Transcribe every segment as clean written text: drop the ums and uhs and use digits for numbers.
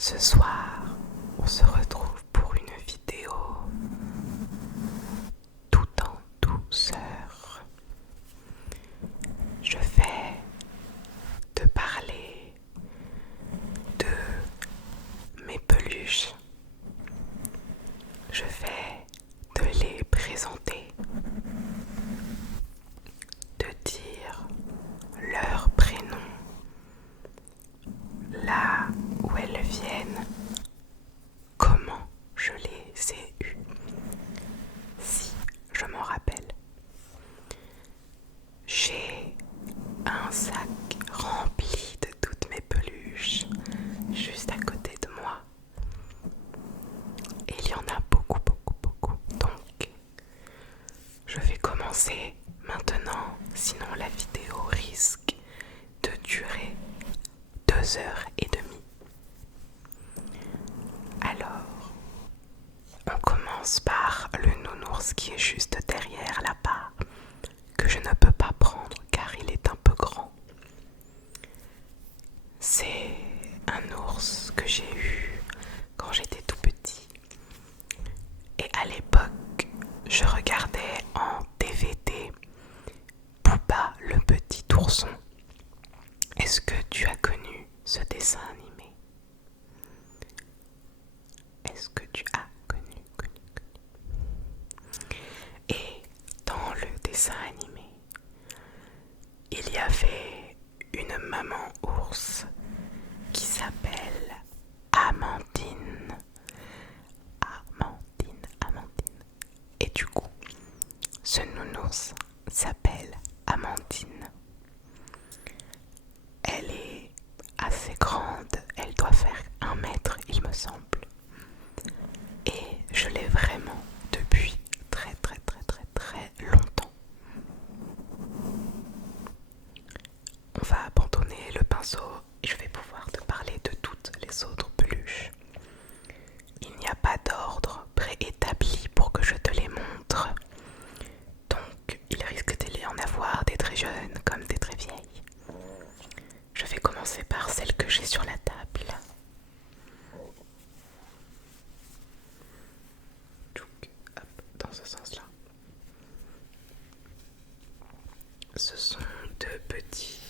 Ce soir, on se retrouve pour une vidéo tout en douceur. Je vais te parler de mes peluches. Je vais te les présenter, te dire leur prénom, là où elles viennent, comment je les ai eues, si je m'en rappelle. J'ai un sac rempli de toutes mes peluches juste à côté de moi. Et il y en a beaucoup. Donc, je vais commencer maintenant, sinon la vidéo risque de durer 2 heures et demie. Alors, on commence par le nounours qui est juste derrière là-bas, que je ne peux pas prendre car il est un peu grand. C'est un ours que j'ai eu quand j'étais tout petit. Et à l'époque, je regardais en DVD Booba le petit ourson. Est-ce que tu as connu ce dessin animé? Est-ce que tu as connu? Et dans le dessin animé, il y avait une maman ours qui s'appelle Amandine. Et du coup, ce nounours s'appelle Amandine. Elle est assez grande, elle doit faire 1 mètre il me semble. Et je l'ai vraiment depuis très longtemps. On va abandonner le pinceau et je vais pouvoir te parler de toutes les autres peluches. Il n'y a pas d'ordre préétabli pour que je te les montre. Donc il risque d'y en avoir des très jeunes comme des très vieilles. Je vais commencer par celle que j'ai sur la table. Hop, dans ce sens-là. Ce sont 2 petits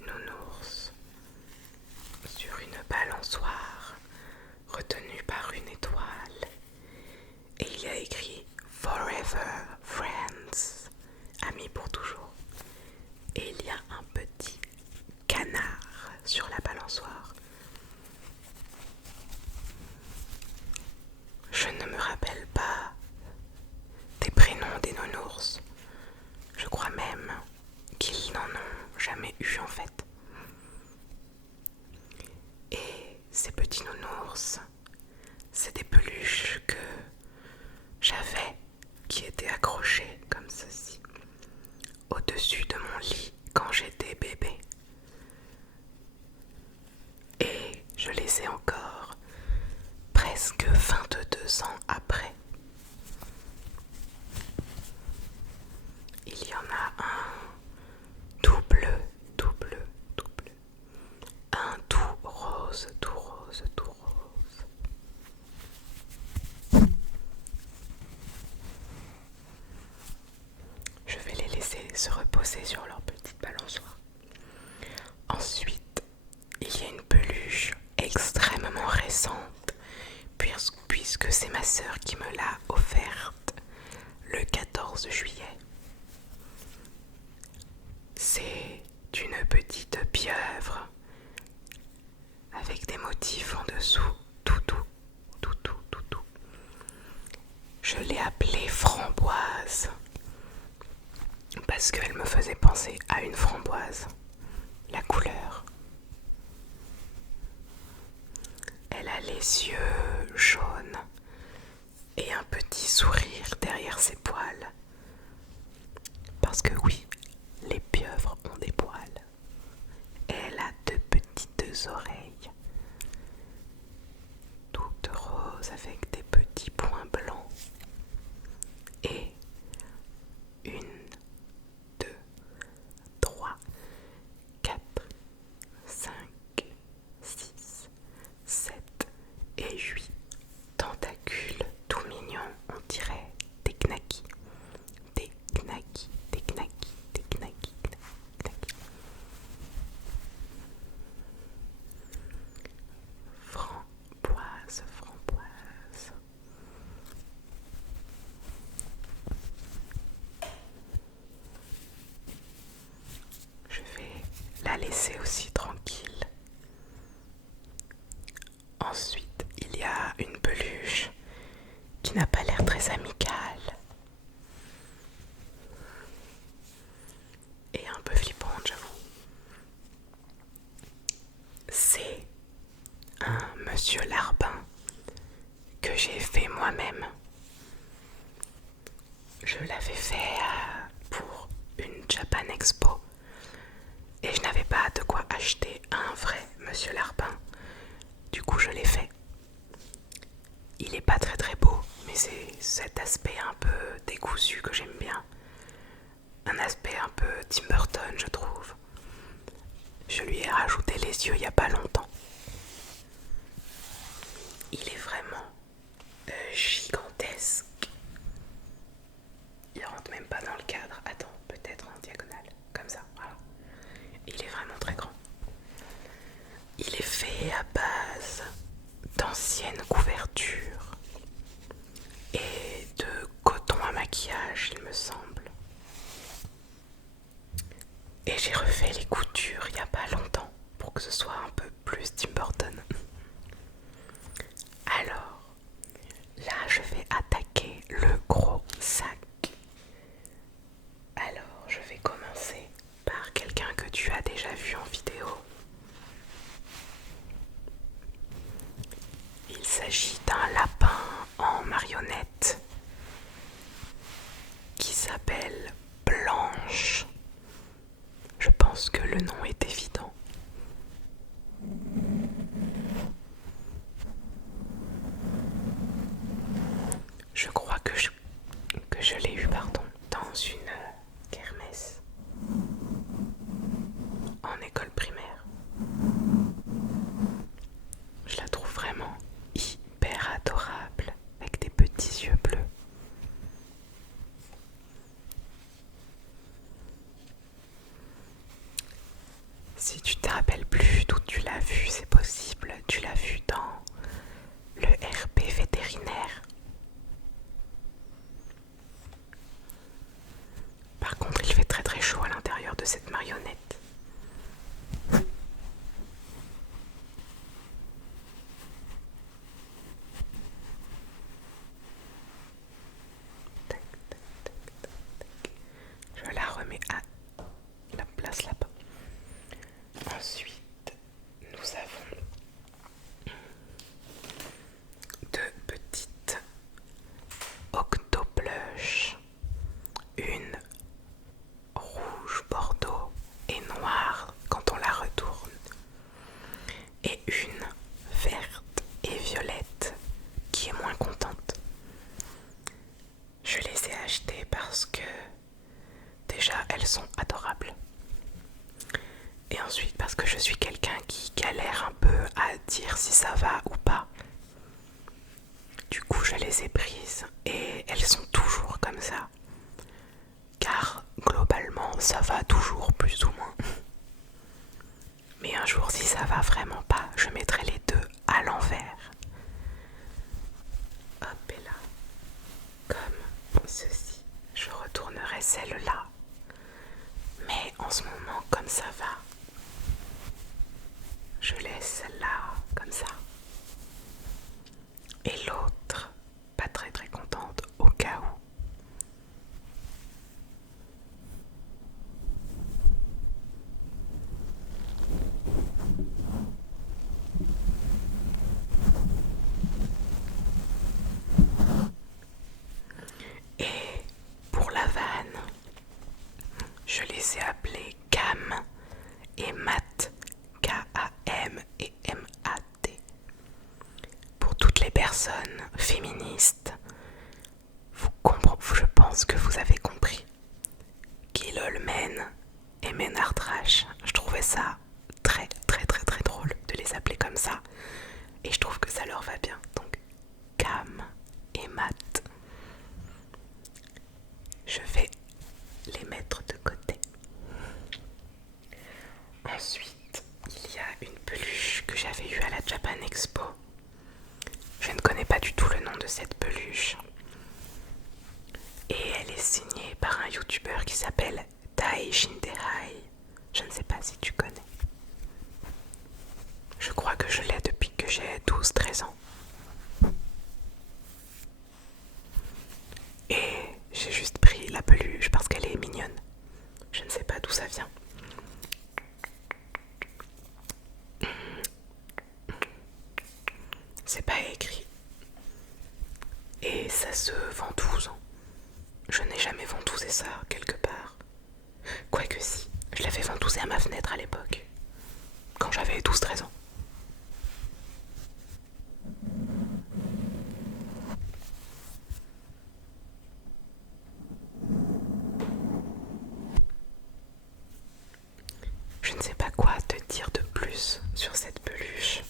nounours sur une balançoire retenue par une étoile. Et il y a écrit Forever Friends, amis pour toujours. Et il y a un petit canard sur la balançoire. Je ne me rappelle pas des prénoms des nounours. Je crois même qu'ils n'en ont jamais eu en fait. Et ces petits nounours, c'est des peluches que j'avais qui étaient accrochées comme ceci au-dessus de mon lit quand j'étais bébé. Et je les ai encore presque 22 ans après. Il y en a un double, un tout rose. Je vais les laisser se reposer sur leur petite balançoire. Ensuite, il y a une peluche extrêmement récente, puisque c'est ma sœur qui me l'a offerte le 14 juillet. C'est une petite pieuvre avec des motifs en dessous, tout. Je l'ai appelée Framboise parce qu'elle me faisait penser à une framboise, la couleur. Elle a les yeux jaunes et un petit sourire derrière ses poils. Parce que oui, les pieuvres ont des poils. Et elle a 2 petites oreilles, toutes roses avec des petits points blancs. Et 1, 2, 3, 4, 5, 6, 7, Ensuite, il y a une peluche qui n'a pas l'air très amicale et un peu flippante, j'avoue. C'est un monsieur Larbin que j'ai fait moi-même. Je l'avais fait pour une Japan Expo et je n'avais pas de quoi acheter un vrai monsieur Larbin. Du coup, je l'ai fait. Il est pas très très beau, mais c'est cet aspect un peu décousu que j'aime bien. Un aspect un peu Tim Burton, je trouve. Je lui ai rajouté les yeux il y a pas longtemps. Il est vraiment gigantesque. Il rentre même pas dans le cadre. Attends, peut-être en diagonale, comme ça, voilà. Il est vraiment très grand. Il est fait à base d'anciennes couvertures et de coton à maquillage, il me semble. Et j'ai refait les coutures il y a pas longtemps pour que ce soit un peu plus Tim Burton. Alors, là je vais attaquer le gros sac. Alors, je vais commencer par quelqu'un que tu as déjà vu en vidéo. Il s'agit d'un lapin en marionnette qui s'appelle Blanche. Je pense que le nom est évident. Je crois que je l'ai eu dans une kermesse en école primaire. Je la trouve vraiment hyper adorable avec des petits yeux bleus. Si tu te rappelles plus d'où tu l'as vu, c'est possible. Tu l'as vu dans le RP vétérinaire. Par contre, il fait très très chaud à l'intérieur de cette marionnette. Je la remets à la place là-bas. Ensuite, nous avons deux petites octoplush, une rouge bordeaux et noire quand on la retourne, et une verte et violette qui est moins contente. Je les ai achetées parce que déjà elles sont adorables. Et ensuite parce que je suis quelqu'un qui galère un peu à dire si ça va ou pas. Du coup je les ai prises et elles sont toujours comme ça. Car globalement ça va toujours plus ou moins. Mais un jour si ça va vraiment pas, je mettrai les deux à l'envers. Hop et là, comme ceci. Je retournerai celle-là. Mais en ce moment comme ça va, je laisse celle-là comme ça. Et l'autre, pas très très contente au cas où. Et pour la vanne, je les ai appelés Cam et Matt, K-A-M et M-A-T. Pour toutes les personnes féministes, je pense que vous avez compris. Kilol Men et Ménard Trash. Je trouvais ça très très très très drôle de les appeler comme ça. Et je trouve que ça leur va bien. Donc Cam et Matt. Je vais les mettre de côté. Ensuite, il y a une peluche que j'avais eue à la Japan Expo. Je ne connais pas du tout le nom de cette peluche. Et elle est signée par un youtubeur qui s'appelle Tai Shintehai. Je ne sais pas si tu connais. Je crois que je l'ai depuis que j'ai 12-13 c'est pas écrit. Et ça se ventouse. Je n'ai jamais ventousé ça quelque part. Quoique si, je l'avais ventousé à ma fenêtre à l'époque, quand j'avais 12-13 ans. Je ne sais pas quoi te dire de plus sur cette peluche,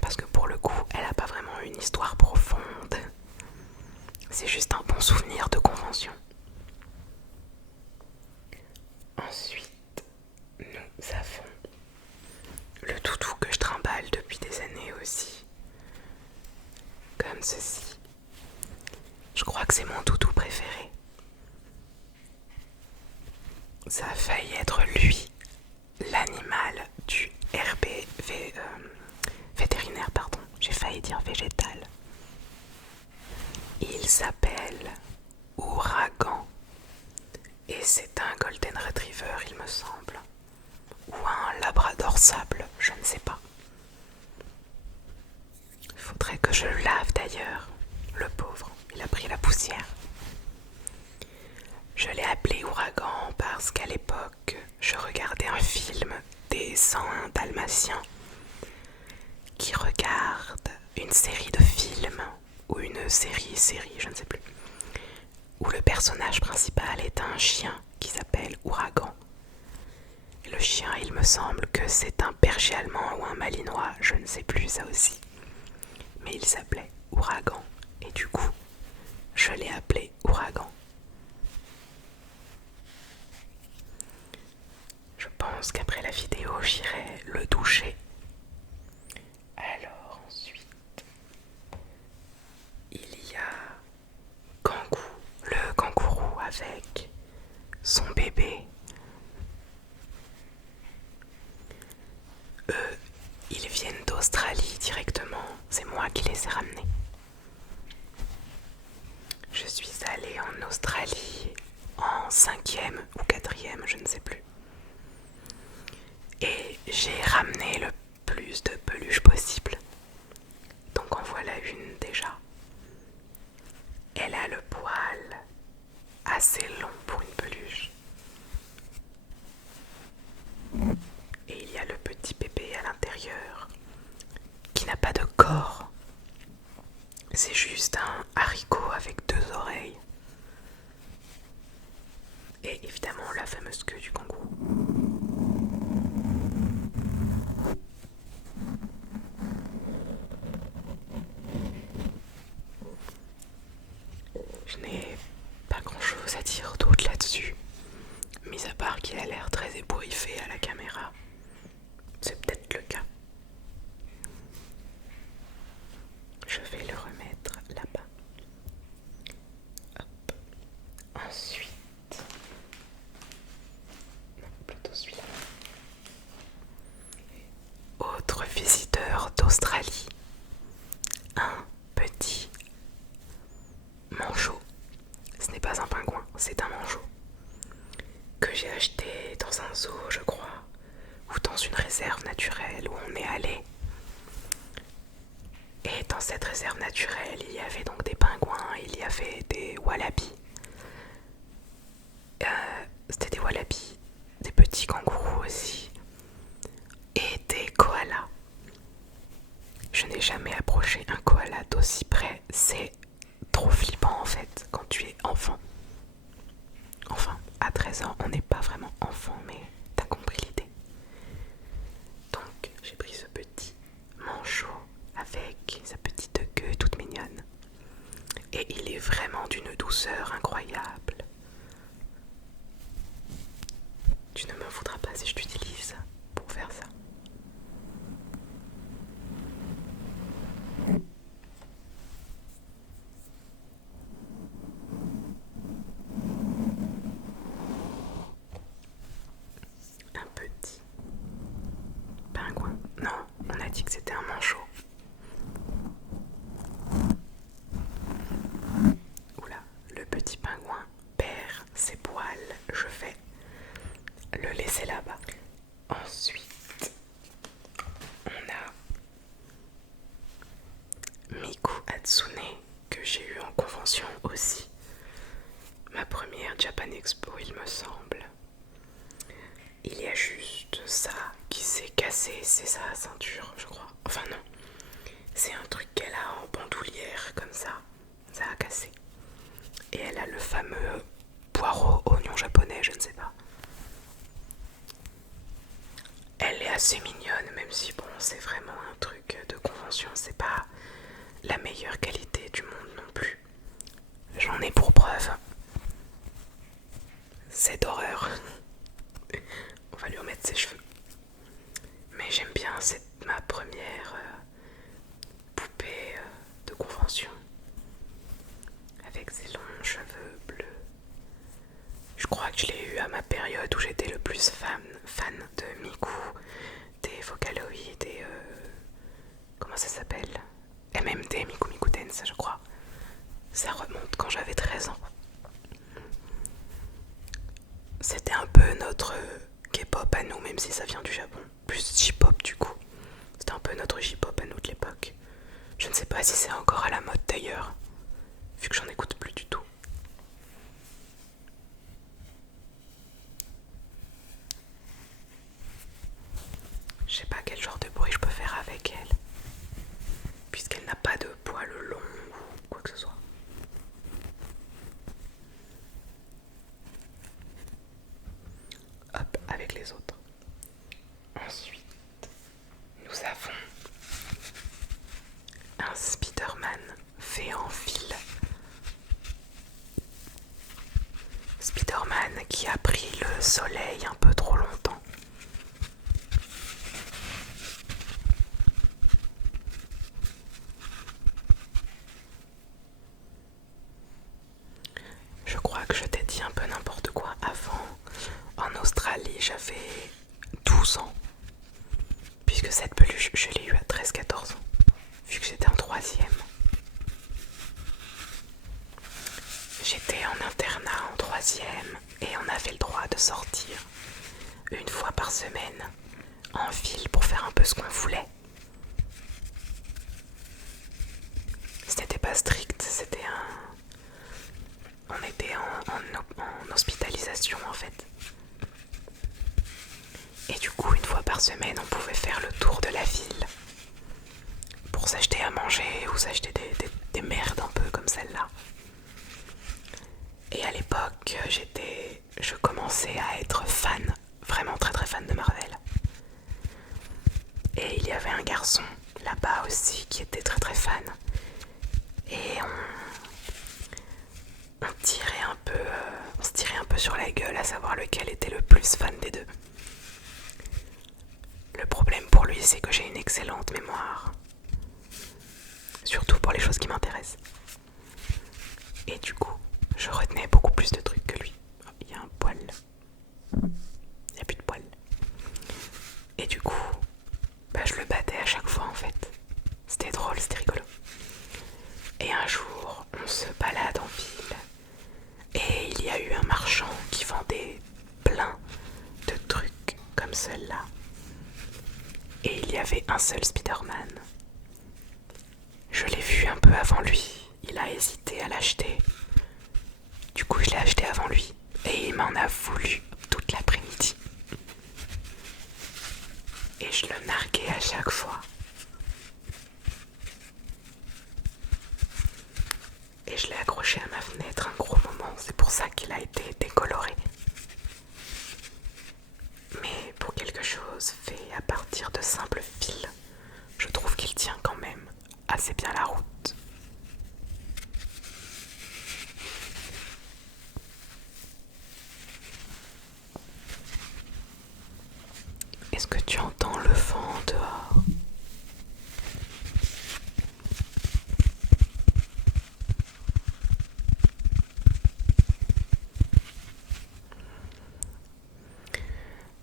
parce que pour le coup, elle n'a pas vraiment une histoire profonde. C'est juste un bon souvenir de convention. Ensuite, nous avons le toutou que je trimballe depuis des années aussi. Comme ceci. Je crois que c'est mon toutou préféré. Ça a failli être lui, l'animal du vétérinaire, pardon. J'ai failli dire végétal. Il s'appelle Ouragan. Et c'est un Golden Retriever, il me semble. Ou un Labrador sable, je ne sais pas. Il faudrait que je le lave d'ailleurs. Le pauvre, il a pris la poussière. Je l'ai appelé Ouragan parce qu'à l'époque, je regardais un film des 101 Dalmatiens qui regarde une série de films ou une série, je ne sais plus, où le personnage principal est un chien qui s'appelle Ouragan. Et le chien, il me semble que c'est un berger allemand ou un malinois, je ne sais plus ça aussi. Mais il s'appelait Ouragan et du coup, je l'ai appelé Ouragan. Je pense qu'après la vidéo, j'irai le doucher. Alors ensuite, il y a Kangoo, le kangourou avec son bébé. Eux, ils viennent d'Australie directement. C'est moi qui les ai ramenés. Je suis allée en Australie en 5e ou 4e, je ne sais plus. Et j'ai ramené le plus de peluches possible. Donc en voilà une déjà. Elle a le poil assez long pour une peluche. Et il y a le petit bébé à l'intérieur qui n'a pas de corps. C'est juste un haricot avec 2 oreilles. Et évidemment la fameuse queue du kangourou. Je n'ai pas grand chose à dire d'autre là-dessus, mis à part qu'il a l'air très ébouriffé à la caméra. C'est peut-être le cas. Je vais le remettre là-bas. Hop. Ensuite, non, plutôt celui-là. Autre visiteur d'Australie. Un petit manchot. Ce n'est pas un pingouin, c'est un manchot. Que j'ai acheté dans un zoo, je crois, ou dans une réserve naturelle où on est allé. Et dans cette réserve naturelle, il y avait donc des pingouins, il y avait des wallabies. C'était des wallabies, des petits kangourous aussi, et des koalas. Je n'ai jamais approché un koala d'aussi près, c'est trop flippant en fait quand tu es enfant. Enfin, à 13 ans, on n'est pas vraiment enfant, mais t'as compris l'idée. Donc, j'ai pris ce petit manchot avec sa petite queue toute mignonne. Et il est vraiment d'une douceur incroyable. Tu ne me voudras pas si je t'utilise pour faire ça. Un petit pingouin. Non, on a dit que c'était un manchot. Oula, le petit pingouin. kitsune que j'ai eu en convention aussi. Ma première Japan Expo, il me semble. Il y a juste ça qui s'est cassé, c'est sa ceinture, je crois. Enfin non, c'est un truc qu'elle a en bandoulière comme ça. Ça a cassé. Et elle a le fameux poireau oignon japonais, je ne sais pas. Elle est assez mignonne, même si bon, c'est vraiment un truc de convention, c'est pas la meilleure qualité du monde non plus. J'en ai pour preuve cette horreur. On va lui remettre ses cheveux. Mais j'aime bien, c'est ma première poupée de convention. Avec ses longs cheveux bleus. Je crois que je l'ai eu à ma période où j'étais le plus fan de Miku, des Vocaloid, des... comment ça s'appelle, MMD, Miku Miku Dance, je crois. Ça remonte quand j'avais 13 ans. C'était un peu notre K-pop à nous, même si ça vient du Japon. Plus J-pop du coup. C'était un peu notre J-pop à nous de l'époque. Je ne sais pas si c'est encore à la mode d'ailleurs, vu que j'en écoute plus du tout. Je sais pas quel genre de bruit je peux faire avec elle, puisqu'elle n'a pas de poils longs ou quoi que ce soit. Hop, avec les autres. Ensuite, nous avons un Spider-Man fait en fil. Spider-Man qui a pris le soleil un peu trop longtemps. Je crois que je t'ai dit un peu n'importe quoi avant. En Australie, j'avais 12 ans. Puisque cette peluche, je l'ai eue à 13-14 ans. Vu que j'étais en 3e. J'étais en internat en 3e et on avait le droit de sortir une fois par semaine en ville pour faire un peu ce qu'on voulait. C'était pas strict, c'était un... On était en hospitalisation en fait. Et du coup, une fois par semaine, on pouvait faire le tour de la ville pour s'acheter à manger ou s'acheter des merdes un peu comme celle-là. Et à l'époque, je commençais à être fan, vraiment très très fan de Marvel. Et il y avait un garçon là-bas aussi qui était très très fan. Et on se tirait un peu sur la gueule à savoir lequel était le plus fan des deux. Le problème pour lui, c'est que j'ai une excellente mémoire. Surtout pour les choses qui m'intéressent. Et du coup, je retenais beaucoup plus de trucs que lui. Oh, il y a un poil. Il n'y a plus de poil. Et du coup, je le battais à chaque fois en fait. C'était drôle, c'était rigolo. Et un jour, on se balade en ville. Et il y a eu un marchand qui vendait plein de trucs comme celle-là. Et il y avait un seul Spider-Man. Je l'ai vu un peu avant lui. Il a hésité à l'acheter. Du coup, je l'ai acheté avant lui. Et il m'en a voulu toute l'après-midi. Et je le narguais à chaque fois. Et je l'ai accroché à ma fenêtre un gros moment. C'est pour ça qu'il a été décoloré. Mais pour quelque chose fait à partir de simples fils, je trouve qu'il tient quand même assez bien la route. Est-ce que tu entends le vent dehors ?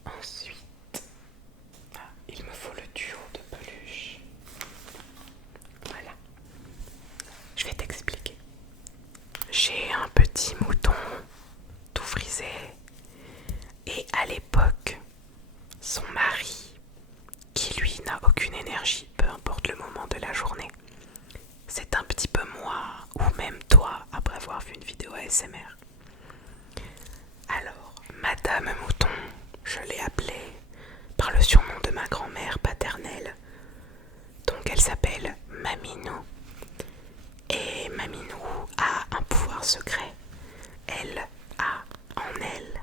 Ensuite, il me faut le duo de peluche. Voilà. s'appelle Maminou. Et Maminou a un pouvoir secret. Elle a en elle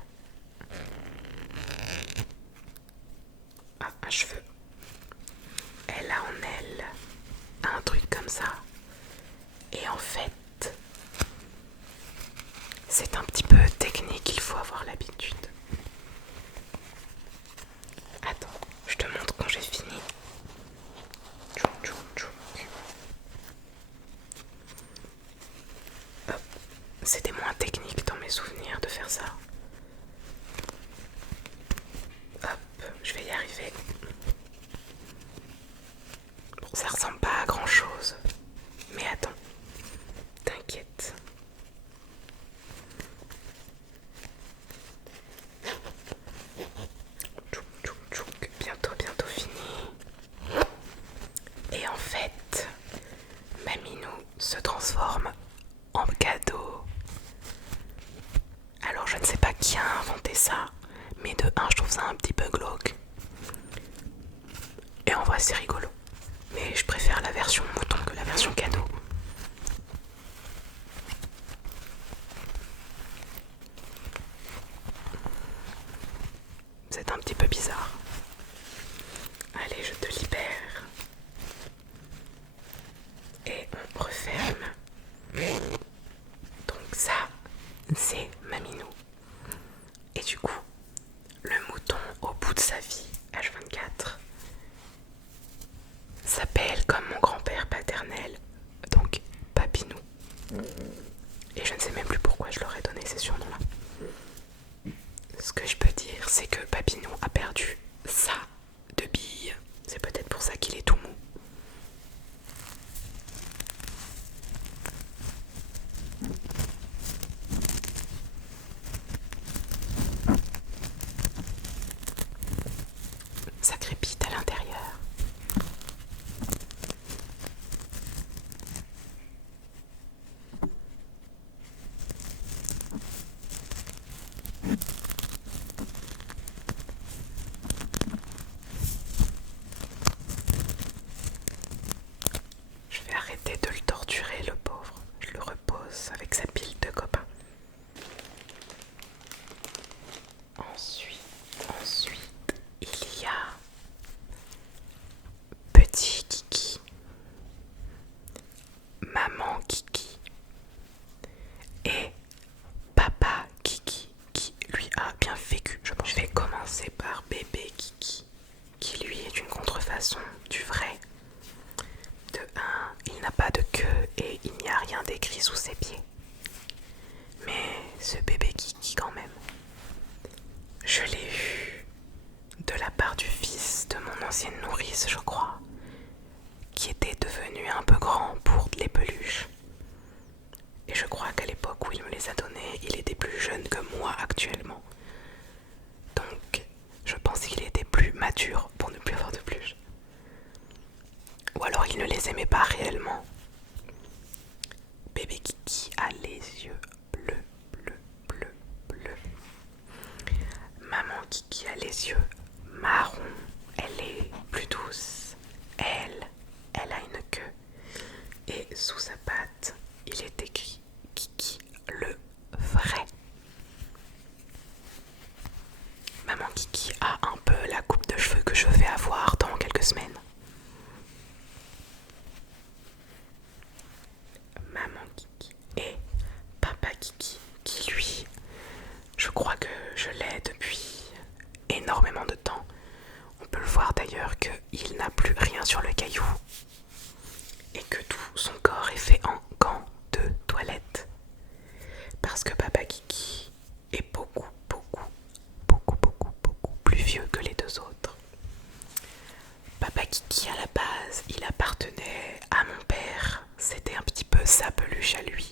un cheveu. Elle a en elle un truc comme ça. Et en fait, c'est un petit peu technique, il faut avoir l'habitude. Attends, je te montre quand j'ai fini. Tchouk, tchouk, tchouk. Hop. C'était moins technique dans mes souvenirs de faire ça. Hop, je vais y arriver. Bon, ça ressemble pas à grand chose. Mais attends, t'inquiète. Tchouk, tchouk, tchouk. Bientôt fini. Et en fait, Maminou se transforme en cadeau. Alors je ne sais pas qui a inventé ça, mais de un je trouve ça un petit peu glauque. Et en vrai c'est rigolo. Mais je préfère la version mouton que la version cadeau. C'est un petit peu bizarre. Allez, je te libère. Et on referme. Donc ça, c'est Maminou. Et du coup, le mouton au bout de sa vie, H24, s'appelle comme mon grand-père paternel, donc Papinou. Et je ne sais même plus pourquoi je leur ai donné ces surnoms-là. Ce que je peux dire, c'est que Papinou a perdu sa de billes. C'est peut-être pour ça qu'il est tout mou. Ça crépite à l'intérieur. Je vais arrêter de le torturer, le pauvre. Je le repose avec sa pile de copains. Ensuite, il y a Petit Kiki, Maman Kiki et Papa Kiki qui lui a bien vécu, je pense. Je vais commencer par Bébé Kiki qui lui est une contrefaçon du vrai. De un, il n'a pas de queue et il n'y a rien d'écrit sous ses pieds. Mais ce bébé Kiki quand même, je l'ai eu de la part du fils de mon ancienne nourrice, je crois, qui était devenu un peu grand pour les peluches. Et je crois qu'à l'époque où il me les a donnés, il était plus jeune que moi actuellement. Donc, je pense qu'il était plus mature pour ne plus avoir de peluches. Ou alors il ne les aimait pas réellement. Bébé Kiki a les yeux bleus, bleus, bleus, bleus. Maman Kiki a les yeux marrons. Elle est plus douce. Elle a une queue. Et sous sa patte, il est écrit Kiki le vrai. Maman Kiki a un peu la coupe de cheveux que je vais avoir dans quelques semaines. Maman Kiki et Papa Kiki qui lui, je crois que je l'ai depuis énormément de temps. On peut le voir d'ailleurs qu'il n'a plus rien sur le caillou et que tout son corps est fait en gants de toilette. Parce que Papa Kiki est beaucoup plus vieux que les deux autres. Papa Kiki à la base, il appartenait à mon père. C'était un petit peu sa peluche à lui.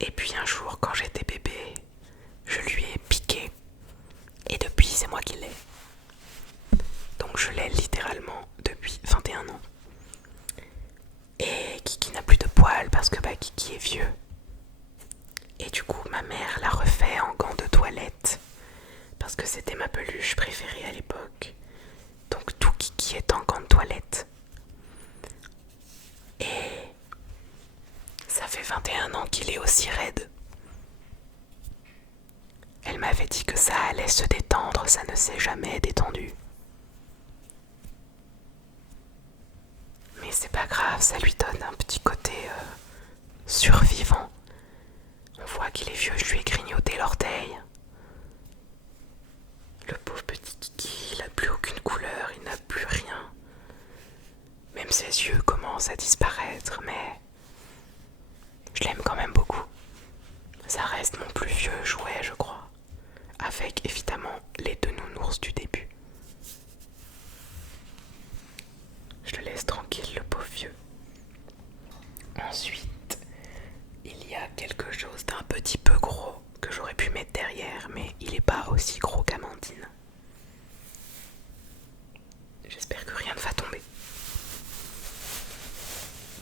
Et puis un jour, quand j'étais bébé, je lui ai piqué. Et depuis, c'est moi qui l'ai. Donc je l'ai littéralement depuis 21 ans. Et Kiki n'a plus de poils parce que Kiki est vieux. Et du coup, ma mère l'a refait en gants de toilette parce que c'était ma peluche préférée à l'époque. Donc tout Kiki est en gants de toilette étonnant qu'il est aussi raide. Elle m'avait dit que ça allait se détendre, ça ne s'est jamais détendu. Mais c'est pas grave, ça lui donne un petit côté survivant. On voit qu'il est vieux, je lui ai grignoté l'orteil. Le pauvre petit kiki, il n'a plus aucune couleur, il n'a plus rien. Même ses yeux commencent à disparaître, mais je l'aime quand même beaucoup. Ça reste mon plus vieux jouet, je crois. Avec évidemment les deux nounours du début. Je le laisse tranquille, le pauvre vieux. Ensuite, il y a quelque chose d'un petit peu gros que j'aurais pu mettre derrière, mais il n'est pas aussi gros qu'Amandine. J'espère que rien ne va tomber.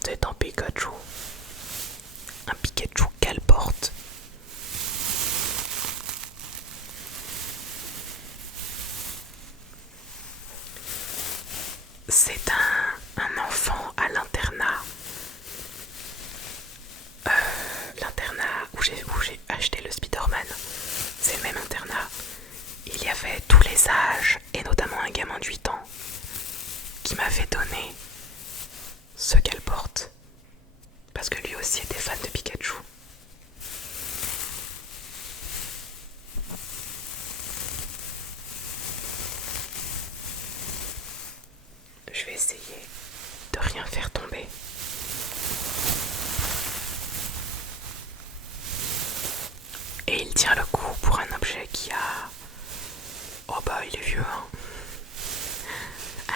C'est un Pikachu. Un Pikachu qu'elle porte. C'est un enfant à l'internat. L'internat où j'ai acheté le Spider-Man. C'est le même internat. Il y avait tous les âges, et notamment un gamin de 8 ans, qui m'avait donné ce qu'elle porte. Parce que lui aussi était fan de Pikachu. Je vais essayer de rien faire tomber. Et il tient le coup pour un objet qui a... Oh bah il est vieux hein.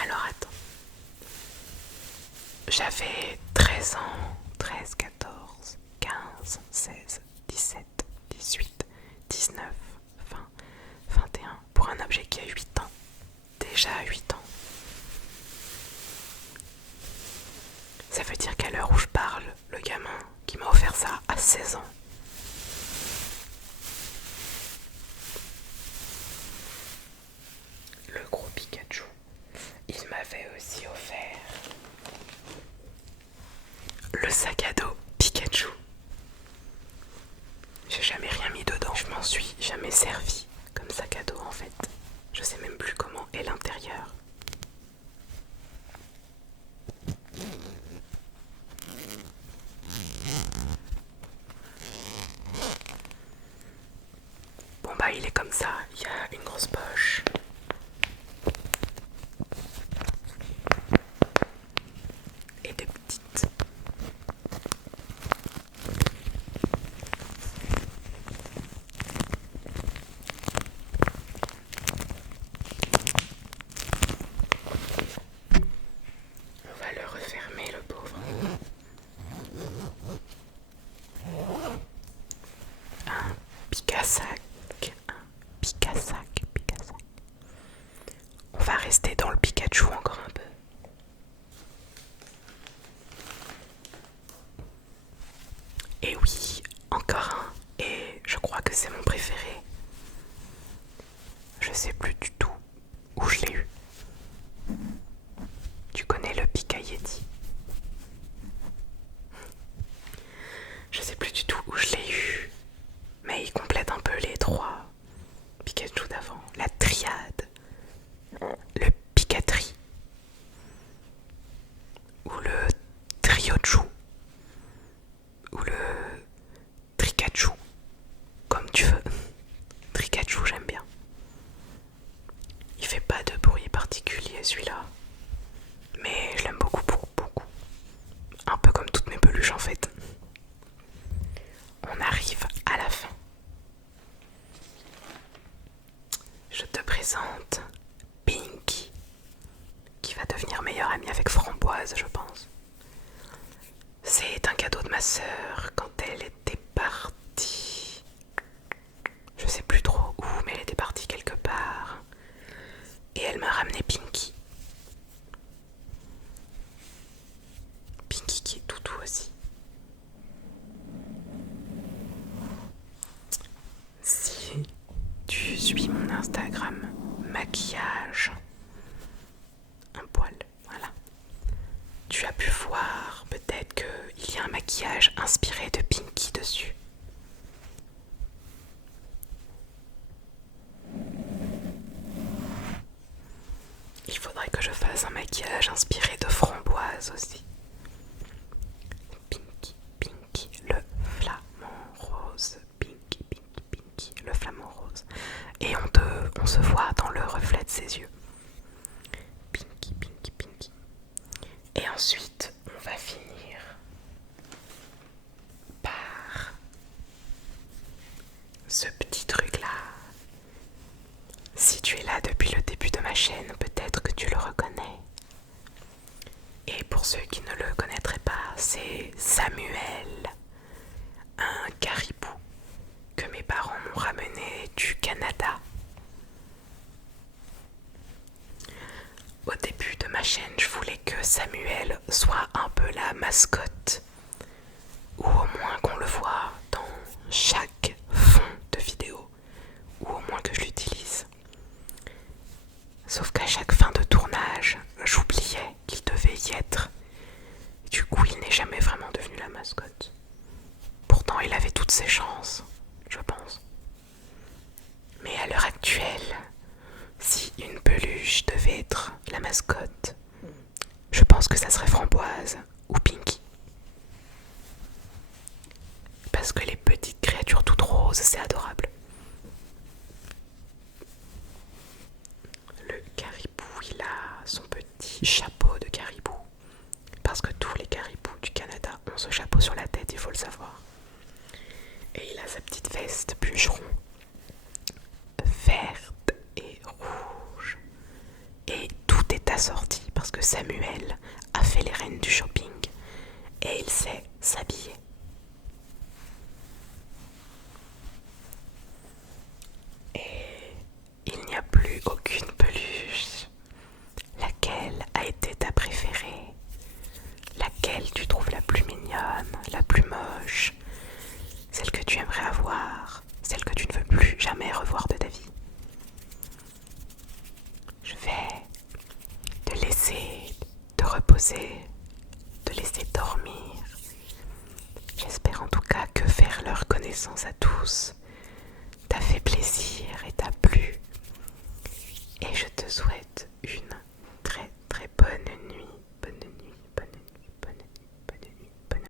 Alors attends. J'avais 13 ans, 13, 14, 15, 16, 17, 18, 19, 20, 21 pour un objet qui a 8 ans. Déjà 8 ans. Ça veut dire qu'à l'heure où je parle, le gamin qui m'a offert ça a 16 ans. Le gros Pikachu. Il m'avait aussi offert le sac à dos Pikachu. J'ai jamais rien mis dedans, je m'en suis jamais servi comme sac à dos en fait. Je sais même plus comment est l'intérieur. Bon bah il est comme ça, il y a une grosse poche. Et des petites. On va le refermer le pauvre. Un Picasac. On va rester dans le Pikachu encore un peu. Et oui, encore un. Et je crois que c'est mon préféré. Je sais plus du tout où je l'ai eu. Tu connais le Pika Yeti? Je sais plus du tout où je l'ai eu. Mais il complète un peu les trois Pikachu d'avant. La triade. Le Pikatri. Ou le Triochu. Ou le Trikachu. Comme tu veux. Trikachu, j'aime bien. Il fait pas de bruit particulier celui-là. Mais je l'aime beaucoup, beaucoup, beaucoup. Un peu comme toutes mes peluches en fait. On arrive à la fin. Je te présente Pinky, qui va devenir meilleure amie avec Framboise, je pense. C'est un cadeau de ma sœur quand elle était partie. Je sais plus trop où, mais elle était partie quelque part. Et elle m'a ramené Pinky. Pinky qui est toutou aussi. Si tu suis mon Instagram, maquillage, un poil, voilà. Tu as pu voir peut-être qu'il y a un maquillage inspiré de Pinky dessus. Il faudrait que je fasse un maquillage inspiré de framboise aussi. Pinky, Pinky, le flamant rose. Pinky, Pinky, Pinky, le flamant rose. Et on se voit dans le reflet de ses yeux. Pinky, Pinky, Pinky. Et ensuite, on va finir par ce petit truc-là. Si tu es là depuis le début de ma chaîne, peut-être que tu le reconnais. Et pour ceux qui ne le connaîtraient pas, c'est Samuel, un caribou que mes parents m'ont ramené du Canada. Au début de ma chaîne, je voulais que Samuel soit un peu la mascotte, ou au moins qu'on le voit dans chaque fond de vidéo, ou au moins que je l'utilise. Sauf qu'à chaque fin de tournage, j'oubliais qu'il devait y être. Du coup, il n'est jamais vraiment devenu la mascotte. Pourtant, il avait toutes ses chances, je pense. Mais à l'heure actuelle, si une peluche devait être la mascotte, je pense que ça serait Framboise ou Pinky. Parce que les petites créatures toutes roses, c'est adorable. Le caribou, il a son petit chapeau de caribou. Parce que tous les caribous du Canada ont ce chapeau sur la tête, il faut le savoir. Et il a sa petite veste bûcheron, verte et rouge. Et tout est assorti parce que Samuel a fait les reines du shopping et il sait s'habiller. Et il n'y a plus aucune peluche. Laquelle a été ta préférée? Laquelle tu trouves la plus mignonne, la plus moche? Celle que tu aimerais avoir, celle que tu ne veux plus jamais revoir de ta vie? Je vais te laisser te reposer, te laisser dormir. J'espère en tout cas que faire leur connaissance à tous t'a fait plaisir et t'a plu. Et je te souhaite une très très bonne